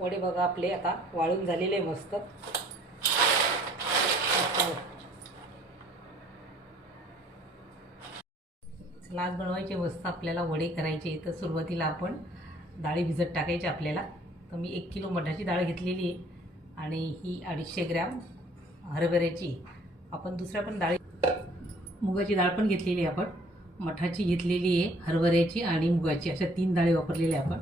वडे बघा आपले आता वाळून झालेले मस्त. लाच बनवायचे मस्त आपल्याला वडे करायचे. तर सुरुवातीला आपण डाळी भिजत टाकायचे आपल्याला. तर मी 1 किलो मठाची डाळ घेतलेली आहे आणि ही 250 ग्रॅम हरभऱ्याची. आपण दुसऱ्या पण डाळी मुगाची डाळ पण घेतलेली आहे आपण, मठाची घेतलेली आहे, हरभऱ्याची आणि मुगाची, अशा 3 डाळी वापरलेल्या आपण.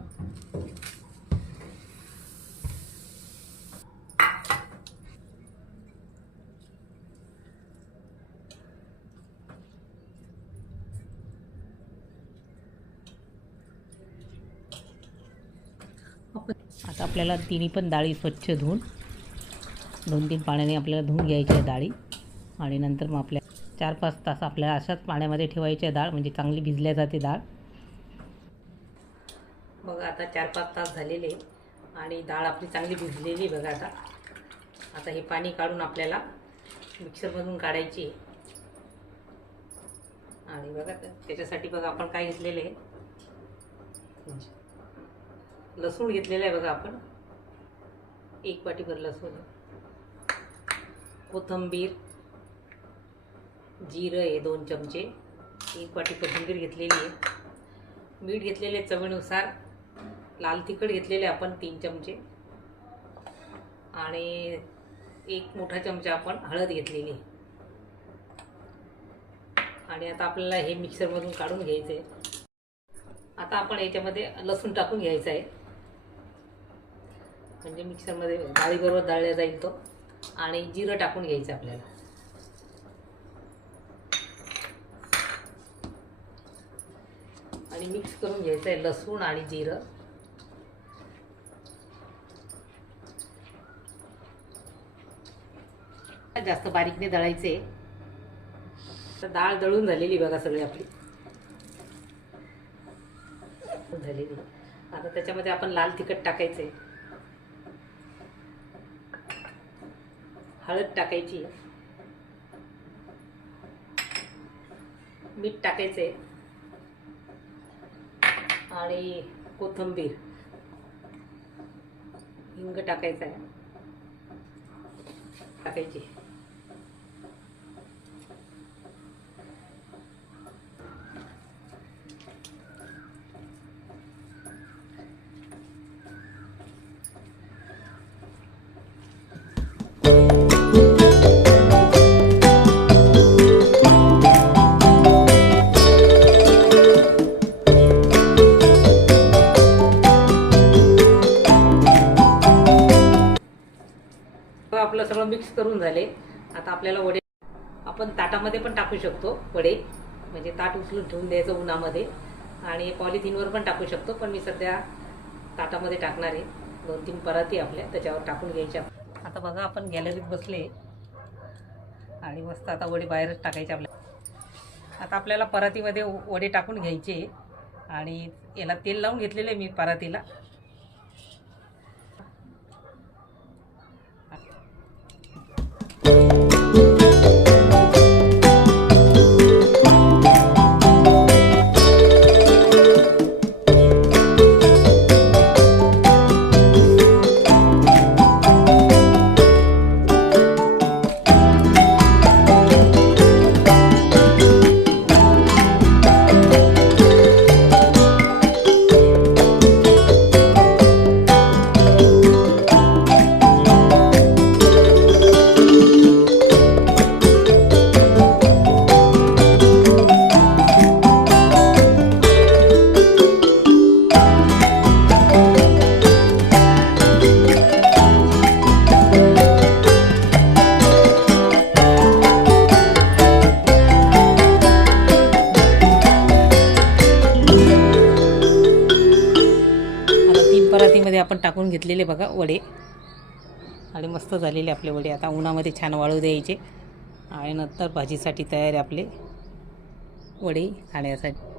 आता आपल्याला तिन्ही पण डाळी स्वच्छ धुवून 2-3 पाण्याने आपल्याला धुवून घ्यायच्या डाळी आणि नंतर मग आपल्या 4-5 तास आपल्याला अशाच पाण्यामध्ये ठेवायच्या डाळ, म्हणजे चांगली भिजल्या जाते डाळ. बघा आता 4-5 तास झालेले आणि डाळ आपली चांगली भिजलेली बघा. आता हे पाणी काढून आपल्याला मिक्सरमधून काढायची. आणि बघा त्याच्यासाठी बघा आपण काय घेतलेले आहे, लसूण घेतलेला आहे बघा आपण, 1 वाटीभर लसूण, कोथिंबीर, जिरं आहे 2 चमचे, 1 वाटी कोथिंबीर घेतलेली आहे, मीठ घेतलेले चवीनुसार, लाल तिखट घेतलेले आपण 3 चमचे आणि 1 मोठा चमचा आपण हळद घेतलेली आहे. आणि आता आपल्याला हे मिक्सरमधून काढून घ्यायचं आहे. आता आपण याच्यामध्ये लसूण टाकून घ्यायचा आहे, म्हणजे मिक्सरमध्ये डाळीबरोबर दळल्या जाईल तो. आणि जिरं टाकून घ्यायचं आपल्याला. आणि मिक्स करून घ्यायचं आहे लसूण आणि जिरं. जास्त बारीक नाही दळायचे. तर डाळ दळून झालेली बघा सगळी आपली झालेली. आता त्याच्यामध्ये आपण लाल तिखट टाकायचे, हळद टाकायची, मीठ टाकायचे आणि कोथिंबीर, हिंग टाकायचा आहे, टाकायची. आपलं सगळं मिक्स करून झाले. आता आपल्याला वडे आपण ताटामध्ये पण टाकू शकतो. वडे म्हणजे ताट उचलून ठेवून द्यायचं उन्हामध्ये आणि पॉलिथिनवर पण टाकू शकतो, पण मी सध्या ताटामध्ये टाकणार आहे. 2-3 पराती आपल्या त्याच्यावर टाकून घ्यायच्या. आता बघा आपण गॅलरीत बसले आणि मस्त आता वडे बाहेरच टाकायचे आपल्याला. आता आपल्याला परातीमध्ये वडे टाकून घ्यायचे आणि याला तेल लावून घेतलेलं आहे मी परातीला. परातीमध्ये आपण टाकून घेतलेले बघा वडे आणि मस्त झालेले आपले वडे. आता उन्हामध्ये छान वाळू द्यायचे आणि नंतर भाजीसाठी तयार आहे आपले वडे खाण्यासाठी.